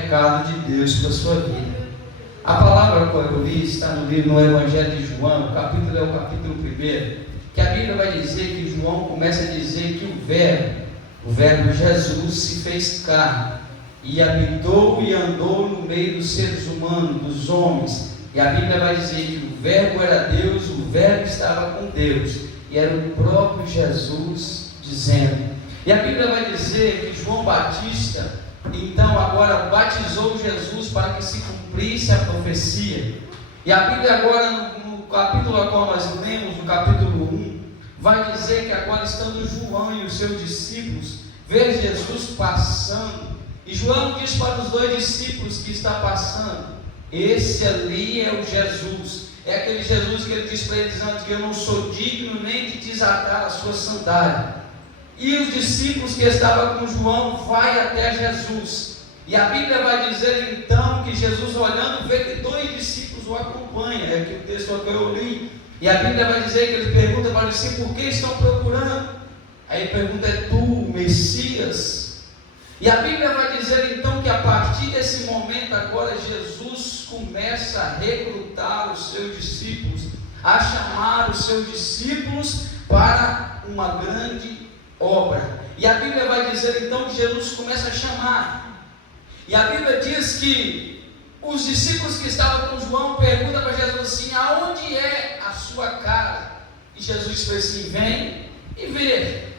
recado de Deus para a sua vida. A palavra que eu li está no Evangelho de João, o capítulo é o capítulo 1, que a Bíblia vai dizer que João começa a dizer que o verbo Jesus se fez carne e habitou e andou no meio dos seres humanos, dos homens. E a Bíblia vai dizer que o verbo era Deus, o verbo estava com Deus, e era o próprio Jesus dizendo. E a Bíblia vai dizer que João Batista, então agora batizou Jesus para que se cumprisse a profecia. E a Bíblia agora, no capítulo a qual nós lemos, no capítulo 1, vai dizer que agora estando João e os seus discípulos, vê Jesus passando, e João diz para os dois discípulos que está passando: esse ali é o Jesus, é aquele Jesus que ele diz para eles antes, que eu não sou digno nem de desatar a sua sandália. E os discípulos que estavam com João vai até Jesus, e a Bíblia vai dizer então que Jesus, olhando, vê que dois discípulos o acompanham. É aquele texto que eu li, e a Bíblia vai dizer que ele pergunta para os discípulos: por que estão procurando? Aí ele pergunta: é tu o Messias? E a Bíblia vai dizer então que a partir desse momento agora Jesus começa a recrutar os seus discípulos, a chamar os seus discípulos para uma grande obra. E a Bíblia vai dizer então que Jesus começa a chamar, e a Bíblia diz que os discípulos que estavam com João perguntam para Jesus assim: aonde é a sua casa? E Jesus disse assim: vem e vê.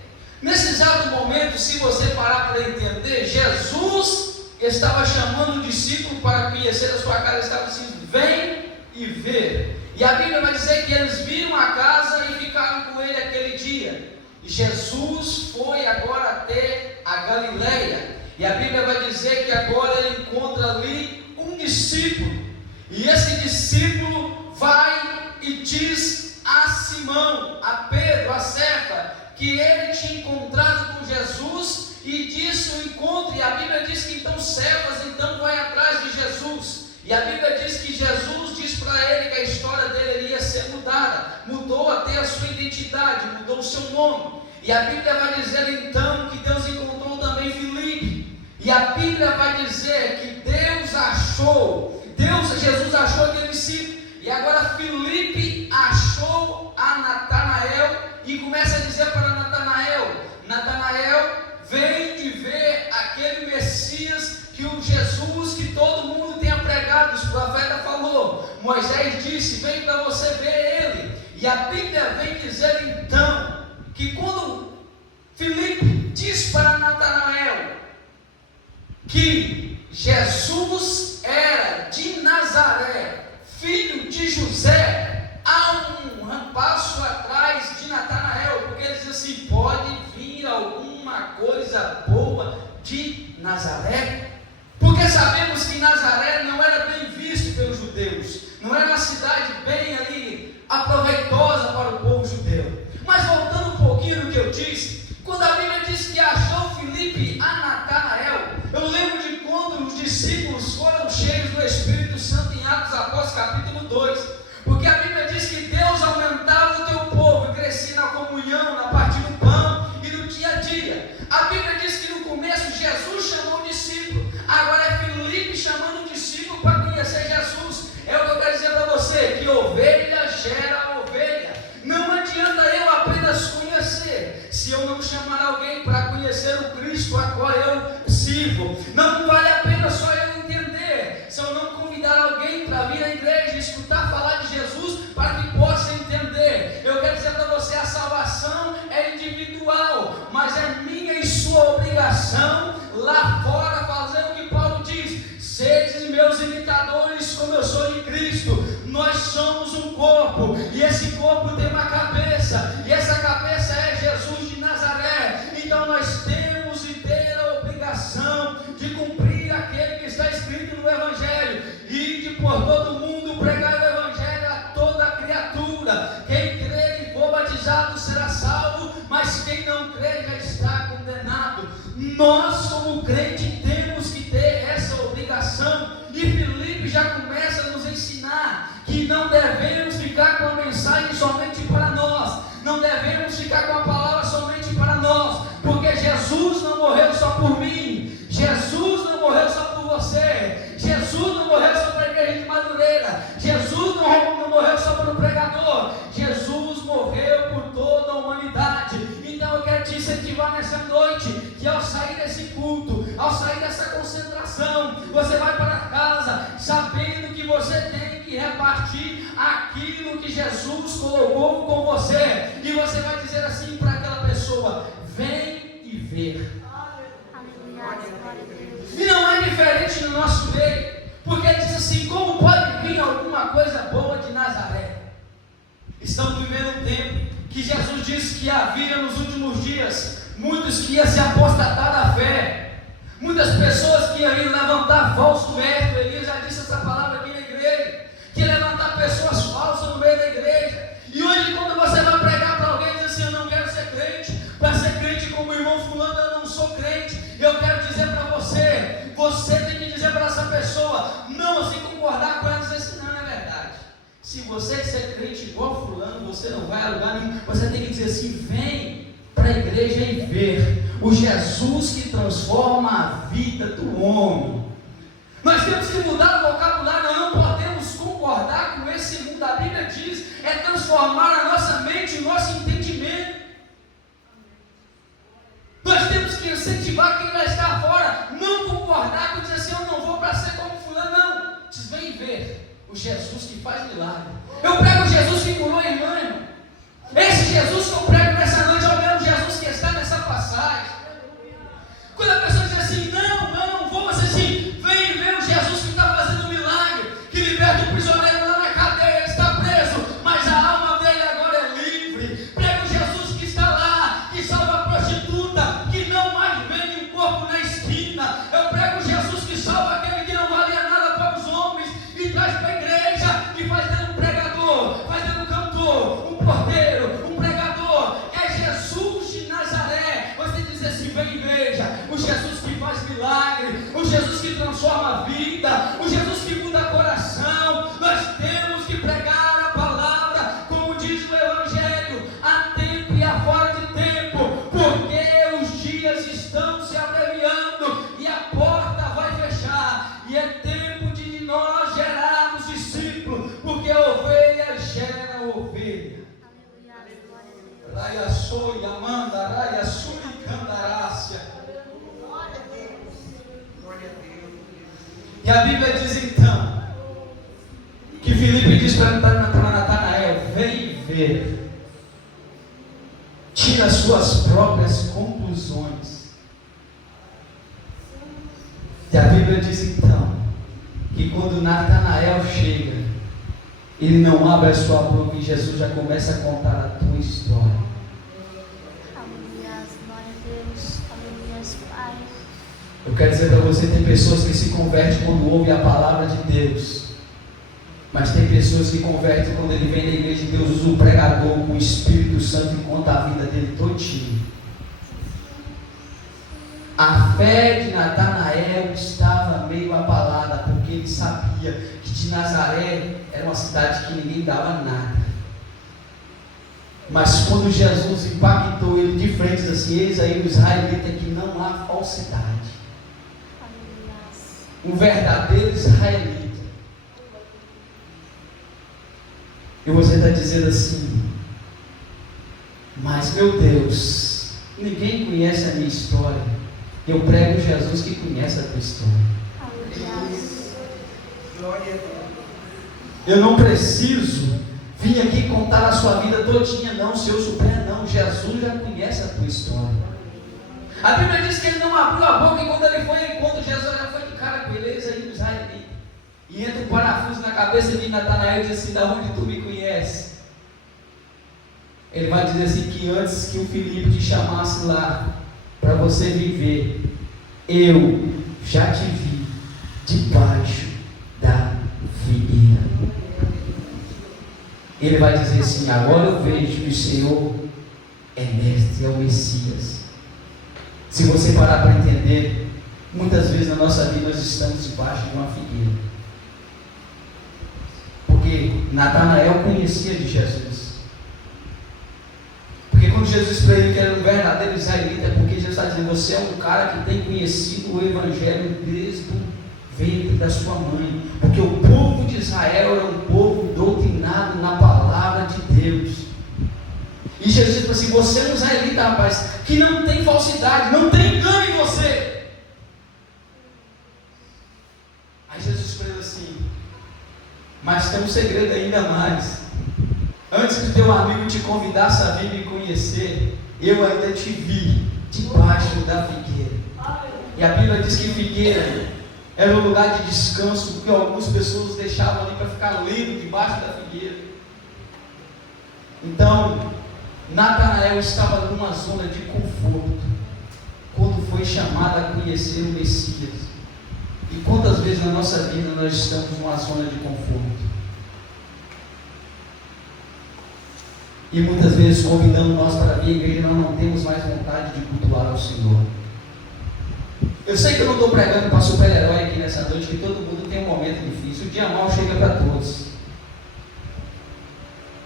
Nesse exato momento, se você parar para entender, Jesus estava chamando o discípulo para conhecer a sua casa, estava dizendo: vem e vê. E a Bíblia vai dizer que eles viram a casa e ficaram com ele aquele dia. E Jesus foi agora até a Galileia, e a Bíblia vai dizer que agora ele encontra ali um discípulo, e esse discípulo vai e diz a Simão, a Pedro, a serva, que ele tinha encontrado com Jesus, e disse o encontro. E a Bíblia diz que então servas então vai atrás de Jesus, e a Bíblia diz que Jesus diz para ele que a história dele iria ser mudada, mudou até a sua identidade, mudou o seu nome. E a Bíblia vai dizer então que Deus encontrou também Filipe, e a Bíblia vai dizer que Jesus achou aquele discípulo, e agora Filipe achou a Natanael, e começa a dizer para Natanael: Natanael, vem e vê aquele Messias, que o Jesus que todo mundo tinha pregado. Os profetas falou, Moisés disse: vem para você ver ele. E a Bíblia vem dizer então que quando Filipe diz para Natanael que Jesus era de Nazaré, filho de José, há um passo atrás de Natanael, porque ele diz assim: pode vir alguma coisa boa de Nazaré? Porque sabemos que Nazaré não era bem visto pelos judeus, não era uma cidade bem ali aproveitosa para o povo judeu. Mas voltando um pouquinho no que eu disse, quando a Bíblia diz que achou Filipe a Natanael, eu lembro de quando os discípulos foram cheios do Espírito Santo em Atos Apóstolos capítulo 2, porque a Bíblia diz que Deus aumentava o teu povo e crescia na comunhão, na parte do pão e no dia a dia. A Bíblia diz que no começo Jesus chamou o discípulo, agora é Filipe chamando o discípulo para conhecer Jesus. É o que eu quero dizer para você, que ovelha gera ovelha. Não adianta eu apenas conhecer, se eu não chamar alguém para conhecer o Cristo a qual eu sirvo. Não vale a pena só eu entender, se eu não convidar alguém para vir à igreja e escutar falar de Jesus, para que possa entender. Eu quero dizer para você, a salvação é individual, mas é minha e sua obrigação lá fora fazer o que Paulo diz: sede meus imitadores como eu sou de Cristo. Nós somos um corpo, e esse corpo tem uma cabeça, e essa cabeça é Jesus de Nazaré. Então nós temos e ter a obrigação de cumprir aquele que está escrito no Evangelho, e de por todo mundo pregar o Evangelho a toda criatura. Quem crer e for batizado será salvo, mas quem não crer já está condenado. Nós, como crente, temos que ter essa obrigação, e Filipe já começa a nos ensinar que não devemos ficar com a mensagem somente para nós, não devemos ficar com a palavra somente para nós, porque Jesus não morreu só por mim, Jesus não morreu só por você. Jesus não morreu só para a igreja de Madureira. Jesus não morreu só para o pregador. Jesus morreu por toda a humanidade. Então eu quero te incentivar nessa noite, que ao sair desse culto, ao sair dessa concentração, você vai para casa sabendo que você tem que repartir aquilo que Jesus colocou com você. E você vai dizer assim para aquela pessoa: vem e vê. E não é diferente no nosso meio, porque ele diz assim: como pode vir alguma coisa boa de Nazaré? Estamos vivendo um tempo que Jesus disse que havia nos últimos dias muitos que iam se apostatar da fé, muitas pessoas que iam levantar falso mestre. Elias já disse essa palavra aqui na igreja, que ia levantar pessoas falsas no meio da igreja. E hoje, quando você vai pregar para alguém, diz assim: eu não quero ser crente, para ser crente como o irmão fulano eu não sou crente. Eu quero dizer para você, você tem que dizer para essa pessoa, não assim concordar com ela, dizer assim: não é verdade. Se você ser crente igual fulano, você não vai a lugar nenhum. Você tem que dizer assim: vem para a igreja e ver o Jesus que transforma a vida do homem. Nós temos que mudar o vocabulário, nós não podemos concordar com esse mundo. A Bíblia diz, é transformar a nossa mente e o nosso entendimento. Nós temos que incentivar quem vai estar fora, não concordar com dizer assim: eu não vou para ser como fulano, não. Vocês vêm ver o Jesus que faz milagre. Eu prego o Jesus que curou a irmã, irmão. Esse Jesus que eu prego nessa noite é o mesmo Jesus que está nessa passagem. Quando a pessoa diz assim: não vou, você assim: vem ver o Jesus que está fazendo milagre, que liberta o prisioneiro lá na cadeia, ele está preso, mas a alma dele agora é livre. Prego o Jesus que está lá, que salva a prostituta, que não mais vende um corpo na esquina. Eu prego o Jesus que salva aquele que não valia nada para os homens e traz para a igreja e faz dele um pregador, faz dele um cantor, um porteiro, um pregador. É Jesus de Nazaré. Você tem que dizer assim: vem igreja, o Jesus que faz milagre, o Jesus que transforma a vida, o Jesus que muda coração. Nós temos que pregar a palavra, como diz o Evangelho, a tempo e a fora de tempo, porque os dias estão se abreviando e a porta vai fechar, e é tempo de nós gerarmos discípulos, porque a ovelha gera ovelha. Raia soi, amanda, raia sui, candarácia. E a Bíblia diz então, que Filipe diz para Natanael: vem ver, tira as suas próprias conclusões. E a Bíblia diz então, que quando Natanael chega, ele não abre a sua boca e Jesus já começa a contar a tua história. Aleluia, glória a Deus, aleluia, Pai. Eu quero dizer para você, tem pessoas que se convertem quando ouvem a palavra de Deus, mas tem pessoas que convertem quando ele vem da igreja de Deus, usa um pregador com o Espírito Santo e conta a vida dele todinho. A fé de Natanael estava meio abalada, porque ele sabia que de Nazaré era uma cidade que ninguém dava nada. Mas quando Jesus impactou ele de frente, diz assim: eis aí o israelita que não há falsidade. Um verdadeiro israelita. E você está dizendo assim: mas meu Deus, ninguém conhece a minha história. Eu prego Jesus que conhece a tua história. Eu não preciso vir aqui contar a sua vida todinha, não. Se eu souber, não. Jesus já conhece a tua história. A Bíblia diz que ele não abriu a boca, e quando ele foi ao encontro, Jesus já foi de cara com ele, eles aí no israelita. E entra um parafuso na cabeça de Natanael e diz assim: da onde tu me conheces? Ele vai dizer assim: que antes que o Filipe te chamasse lá para você viver, eu já te vi debaixo da figueira. Ele vai dizer assim: agora eu vejo que o Senhor é mestre, é o Messias. Se você parar para entender, muitas vezes na nossa vida nós estamos debaixo de uma figueira, porque Natanael conhecia de Jesus. Porque quando Jesus disse para ele que era um verdadeiro israelita, é porque Jesus está dizendo: você é um cara que tem conhecido o Evangelho desde o da sua mãe, porque o povo de Israel era um povo doutrinado na palavra de Deus. E Jesus disse assim: você é um israelita, rapaz, que não tem falsidade, não tem engano em você. Aí Jesus falou assim: mas tem um segredo ainda mais. Antes que teu amigo te convidasse a vir me conhecer, eu ainda te vi debaixo da figueira. E a Bíblia diz que figueira era um lugar de descanso, porque algumas pessoas deixavam ali para ficar lendo debaixo da figueira. Então, Natanael estava numa zona de conforto quando foi chamado a conhecer o Messias. E quantas vezes na nossa vida nós estamos numa zona de conforto? E muitas vezes convidando nós para vir à igreja, nós não temos mais vontade de cultuar ao Senhor. Eu sei que eu não estou pregando para super-herói aqui nessa noite, que todo mundo tem um momento difícil, o dia mau chega para todos.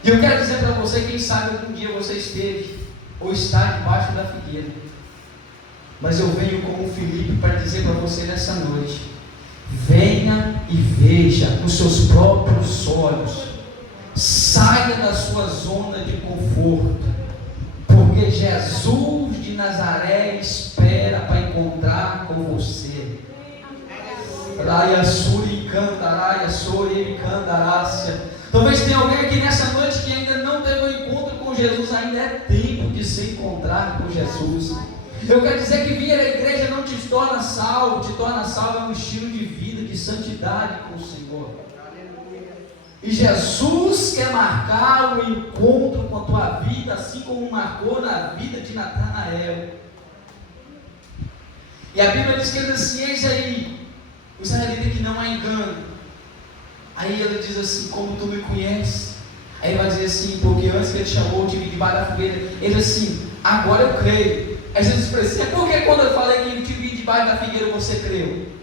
E eu quero dizer para você, quem sabe algum dia você esteve ou está debaixo da figueira. Mas eu venho como Filipe para dizer para você nessa noite: venha e veja com seus próprios olhos. Saia da sua zona de conforto, porque Jesus de Nazaré espera para encontrar com você. Raia Suri Cantaraia Suri Cantarácia. Talvez tenha alguém aqui nessa noite que ainda não teve um encontro com Jesus. Ainda é tempo de se encontrar com Jesus. Eu quero dizer que vir à igreja não te torna salvo, te torna salvo é um estilo de vida, de santidade com o Senhor. E Jesus quer marcar o encontro com a tua vida, assim como marcou na vida de Natanael. E a Bíblia diz que ele diz assim: eis aí, o israelita que não há engano. Aí ele diz assim: como tu me conheces? Aí ele vai dizer assim: porque antes que ele chamou, eu tive debaixo da fogueira. Ele diz assim: agora eu creio. Aí Jesus diz assim: por que quando eu falei que eu te vi debaixo da figueira, você creu?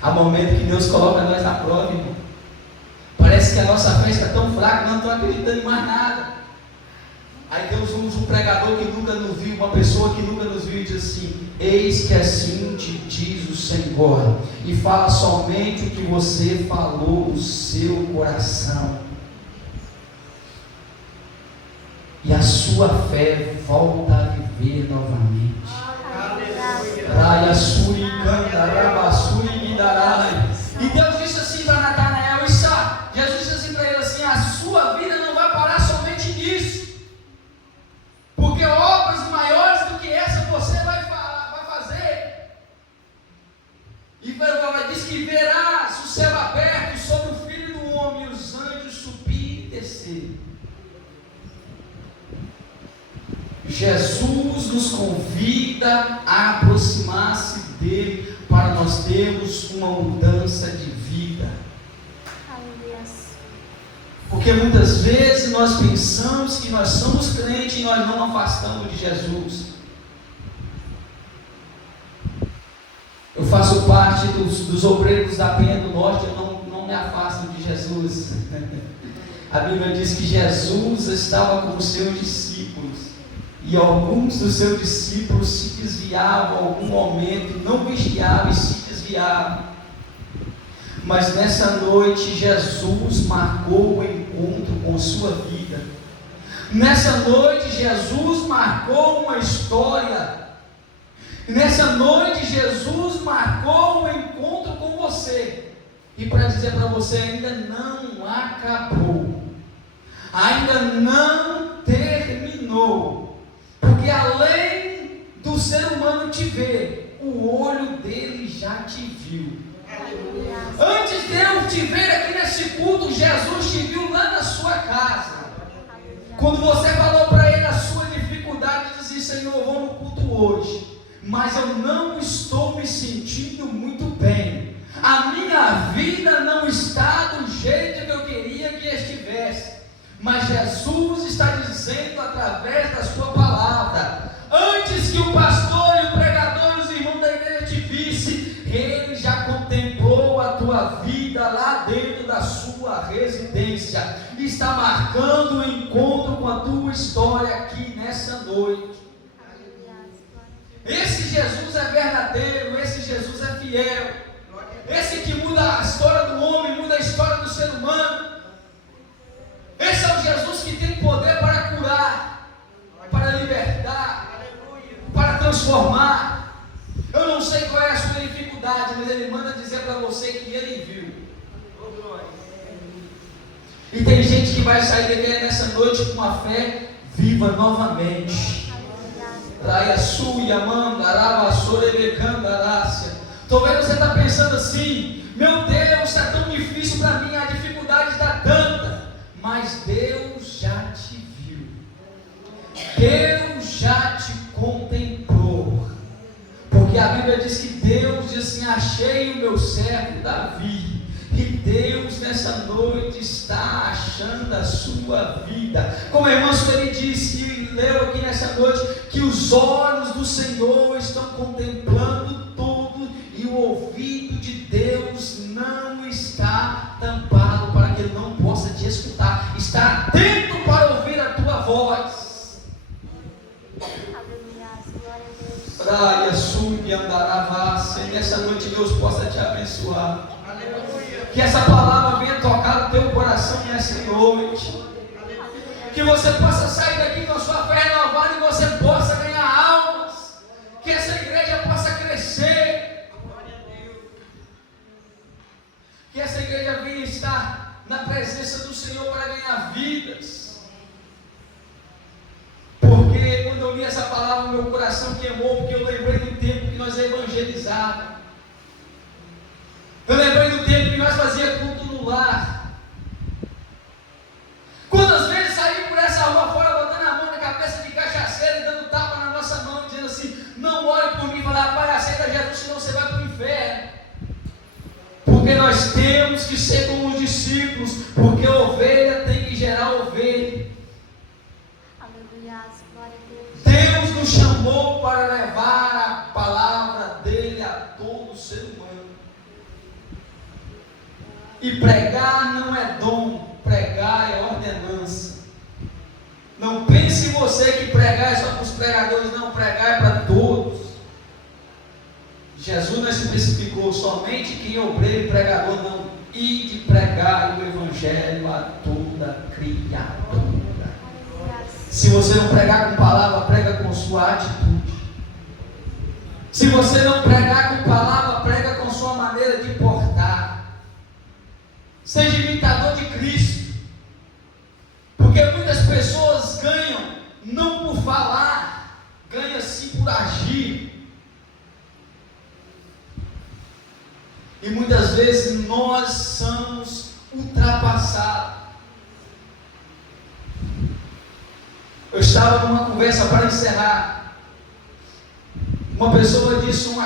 Há momento que Deus coloca nós na prova, irmão. Parece que a nossa fé está tão fraca, não estou acreditando em mais nada. Aí Deus usa um pregador que nunca nos viu, uma pessoa que nunca nos viu, e diz assim: eis que assim te diz o Senhor, e fala somente o que você falou no seu coração, e a sua fé volta a viver novamente. Raia Suri Candaraba Suri Midarai. E Deus disse assim para Natanael: Jesus disse assim para ele assim: a sua vida não vai parar somente nisso, porque obras maiores do que essa você vai fazer. E diz que verás o céu aberto sobre o Filho do Homem e os anjos subir e descer. Jesus nos convida a aproximar-se dele para nós termos uma mudança de vida. Porque muitas vezes nós pensamos que nós somos crentes e nós não afastamos de Jesus. Eu faço parte dos obreiros da Penha do Norte, eu não me afasto de Jesus. A Bíblia diz que Jesus estava com os seus discípulos. E alguns dos seus discípulos se desviavam em algum momento, não vigiavam e se desviavam. Mas nessa noite Jesus marcou o encontro com sua vida. Nessa noite Jesus marcou uma história. Nessa noite Jesus marcou um encontro com você. E para dizer para você, ainda não acabou. Ainda não terminou. Porque além do ser humano te ver, o olho dele já te viu. Antes de eu te ver aqui nesse culto, Jesus te viu lá na sua casa. Quando você falou para ele a sua dificuldade, disse: Senhor, eu vou no culto hoje, mas eu não estou me sentindo muito bem. A minha vida não está do jeito que eu queria que estivesse. Mas Jesus está dizendo através da sua palavra: antes que o pastor e o pregador e os irmãos da igreja te vissem, ele já contemplou a tua vida lá dentro da sua residência. Está marcando o encontro com a tua história aqui nessa noite. Esse Jesus é verdadeiro, esse Jesus é fiel. Esse que muda a história do homem, muda a história do ser humano. Esse é o Jesus que tem poder para curar, para libertar, para transformar. Eu não sei qual é a sua dificuldade, mas Ele manda dizer para você que Ele viu. E tem gente que vai sair daqui nessa noite com uma fé viva novamente. Traia suia, mandará, sorebecandarácia. Talvez você está pensando assim: meu Deus, está tão difícil para mim, a dificuldade está tanta. Mas Deus já te viu. Deus já te contemplou. Porque a Bíblia diz que Deus diz assim: achei o meu servo Davi. E Deus nessa noite está achando a sua vida. Como a irmã Sueli disse e leu aqui nessa noite, que os olhos do Senhor estão contemplando tudo, e o ouvido de Deus não está tampado para que Ele não possa te escutar. Está atento para ouvir a tua voz. Praia, sube, andará, e nessa noite Deus possa te abençoar. Que essa palavra venha tocar o teu coração nessa noite. Que você possa sair daqui com a sua fé renovada e você possa ganhar almas. Que essa igreja possa crescer. Que essa igreja venha estar na presença do Senhor para ganhar vidas. Porque quando eu li essa palavra, meu coração queimou, porque eu lembrei do tempo que nós evangelizávamos. Eu lembrei do tempo que nós fazíamos culto no lar. Quantas vezes saí por essa rua fora, botando a mão na cabeça de cachaceiro e dando tapa na nossa mão, dizendo assim: não ore por mim, falar, pai, aceita Jesus, senão você vai para o inferno. Porque nós temos que ser como os discípulos, porque a ovelha tem que gerar ovelha. Aleluia, glória a Deus. Deus nos chamou para levar a palavra dele a todo ser humano. E pregar não é dom, pregar é ordenança. Não pense você que pregar é só para os pregadores, não, pregar é para todos. Jesus não se especificou somente quem é obreiro e pregador, não. E de pregar o evangelho a toda criatura. Se você não pregar com palavra, prega com sua atitude. Se você não pregar com palavra, prega com sua maneira de portar. Seja imitador de Cristo. Porque muitas pessoas ganham não por falar, ganham sim por agir. E muitas vezes nós somos ultrapassados. Eu estava numa conversa para encerrar. Uma pessoa disse uma